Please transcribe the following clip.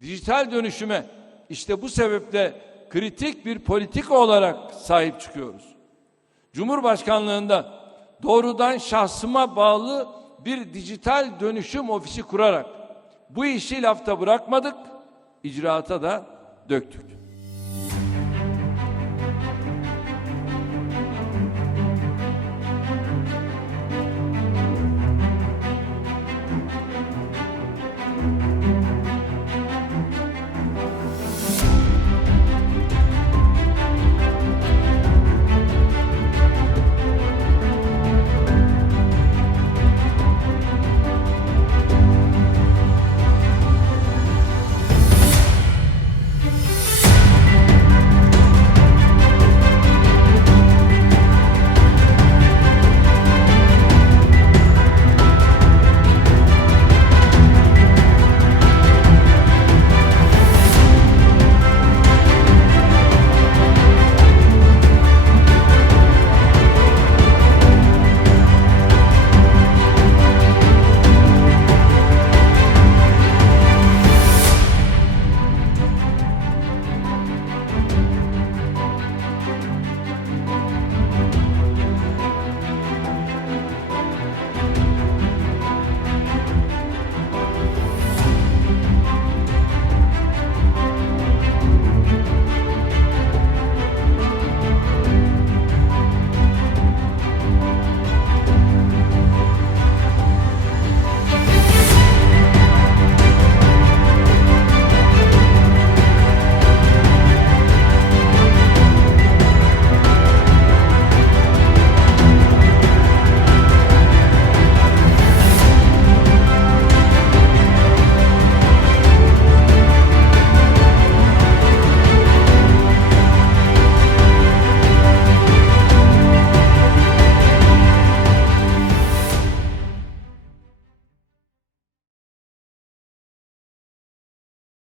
Dijital dönüşüme işte bu sebeple kritik bir politika olarak sahip çıkıyoruz. Cumhurbaşkanlığında doğrudan şahsıma bağlı bir dijital dönüşüm ofisi kurarak bu işi lafta bırakmadık, icraata da döktük.